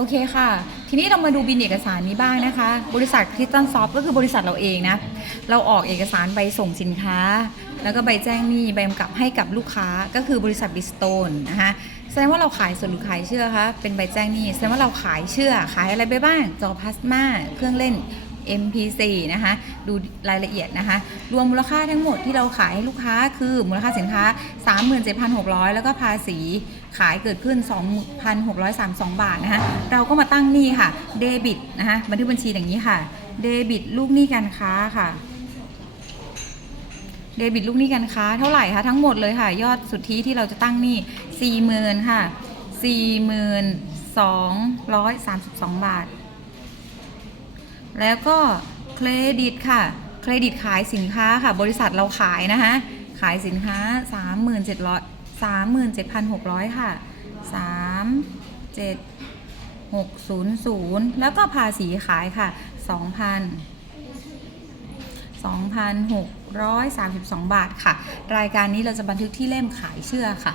โอเคค่ะ ทีนี้เรามาดูบินเอกสารนี้บ้างนะคะ บริษัทคริสตันซอฟก็คือบริษัทเราเองนะ เราออกเอกสารใบส่งสินค้า แล้วก็ใบแจ้งหนี้ใบกำกับให้กับลูกค้าก็คือบริษัทบิสโตนนะคะแสดงว่าเราขายส่วนหรือขายเชื่อคะเป็นใบแจ้งหนี้แสดงว่าเราขายเชื่อขายอะไรไปบ้างจอพลาสมาเครื่องเล่น MP4 นะคะ ดูรายละเอียดนะคะ รวมมูลค่าทั้งหมดที่เราขายให้ลูกค้าคือมูลค่าสินค้า 37,600 แล้วก็ภาษีขายเกิดขึ้น 2,632 บาทนะคะ เราก็มาตั้งหนี้ค่ะ เดบิตนะคะบันทึกบัญชีอย่างนี้ค่ะ เดบิตลูกหนี้การค้าค่ะเดบิตลูกหนี้การค้าเท่าไหร่คะทั้งหมดเลยค่ะ ยอดสุทธิที่เราจะตั้งหนี้40,000ค่ะ42,232บาท แล้วก็เครดิตค่ะ เครดิตขายสินค้าค่ะ บริษัทเราขายนะคะขายสินค้า 37,000 37,600 ค่ะ 37,600 แล้วก็ภาษีขายค่ะ 2,000 2,632 บาทค่ะ รายการนี้เราจะบันทึกที่เล่มขายเชื่อค่ะ